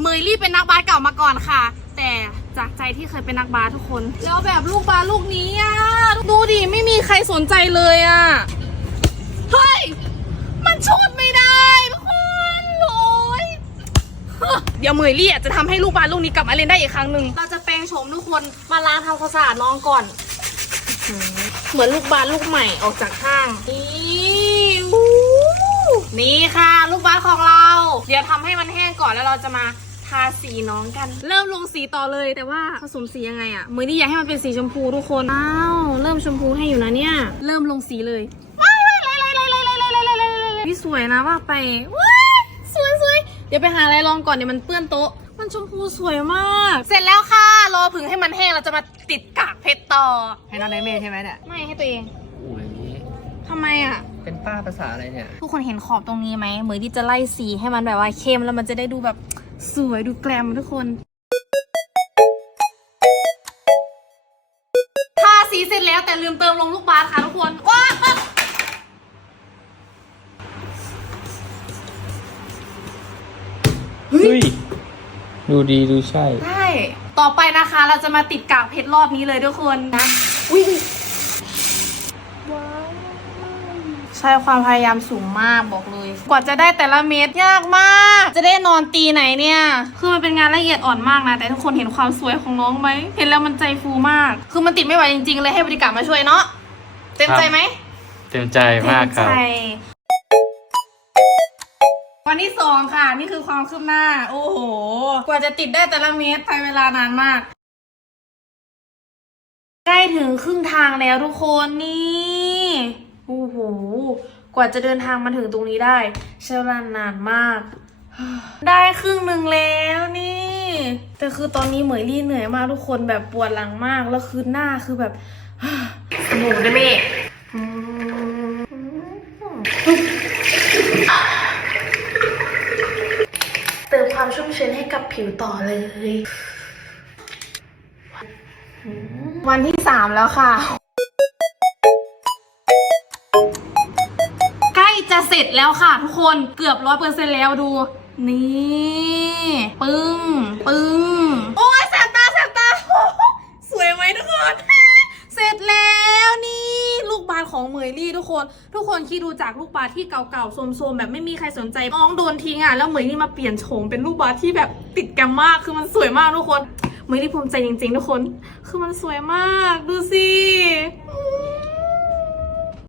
เมยลี่เป็นนักบาสเก่ามาก่อนค่ะ แต่จากใจที่เคยเป็นนักบาสทุกคน แล้วแบบลูกบาสลูกนี้อะดูดิไม่มีใครสนใจเลยอะเฮ้ยมันชุดไม่ได้ทุกคนโอ้ยเดี๋ยวเมยลี่อะจะทำให้ลูกบาสลูกนี้กลับมาเล่นได้อีกครั้งหนึ่งเราจะแปลงโฉมทุกคนมาล้างทำความสะอาดน้องก่อน เหมือนลูกบาสลูกใหม่ออกจากห้างนี่วู้นี่ค่ะ ลูกบาสของเรา เดี๋ยวทำให้มันแห้งก่อนแล้วเราจะมา ทาสีน้องกัน เริ่มลงสีต่อเลยแต่ว่าผสมสียังไงอะมือนี่อยากให้มันเป็นสีชมพูทุกคนอ้าวเริ่มชมพูให้อยู่นะเนี่ย เริ่มลงสีเลยนี่สวยนะว่าไปว้าสวยสวยเดี๋ยวไปหาอะไรลองก่อนเดี๋ยวมันเปื้อนโต๊ะ มันชมพูสวยมาก เสร็จแล้วค่ะรอผึ่งให้มันแห้งเราจะมาติดกากเพชรต่อ ให้น้องไดเมย์ใช่ไหมเนี่ยไม่ให้ตัวเองโอ้ยทำไมอะ เป็นป้าภาษาอะไรเนี่ย ทุกคนเห็นขอบตรงนี้ไหมเหมือนที่จะไล่สีให้มันแบบว่าเข้มแล้วมันจะได้ดูแบบ สวยดูแกรมทุกคนทาสีเสร็จแล้วแต่ลืมเติมลงลูกบาสค่ะทุกคนว้าวเฮ้ย ดูดีดูใช่ ใช่ ต่อไปนะคะเราจะมาติดกากเพชรรอบนี้เลยทุกคนนะ อุ้ยใช้ความพยายามสูงมากบอกเลย กว่าจะได้แต่ละเม็ดยากมาก จะได้นอนตีไหนเนี่ย คือมันเป็นงานละเอียดอ่อนมากนะ แต่ทุกคนเห็นความสวยของน้องไหม เห็นแล้วมันใจฟูมาก คือมันติดไม่ไหวจริงๆ เลยให้บริการมาช่วยเนาะ เต็มใจไหม เต็มใจมากครับเต็ใจวันที่สองค่ะ นี่คือความคืบหน้า โอ้โห กว่าจะติดได้แต่ละเม็ดใช้เวลานานมาก ใกล้ถึงครึ่งทางแล้วทุกคนนี่โอ้โห กว่าจะเดินทางมาถึงตรงนี้ได้ ใช้เวลานานมาก ได้ครึ่งหนึ่งแล้วนี่ แต่คือตอนนี้เหมยลี่เหนื่อยมากทุกคนแบบปวดหลังมาก แล้วคือหน้าคือแบบหนูได้ไหมเติมความชุ่มชื้นให้กับผิวต่อเลย วันที่สามแล้วค่ะ จะเสร็จแล้วค่ะทุกคนเกือบร้อยเปอร์เซ็นแล้วดู นี่ปึ้งปึ้งโอ้ยแสบตาแสบตาสวยไหมทุกคนเสร็จแล้วนี่ลูกบาศก์ของเหมยลี่ทุกคน ทุกคนคิดดูจากลูกบาศก์ที่เก่าๆโซมๆแบบไม่มีใครสนใจน้องโดนทิ้งอะแล้วเหมยลี่มาเปลี่ยนโฉมเป็นลูกบาศก์ที่แบบติดแกมมากคือมันสวยมากทุกคนเหมยลี่ภูมิใจจริง ๆ ทุกคน คือมันสวยมากดูสิ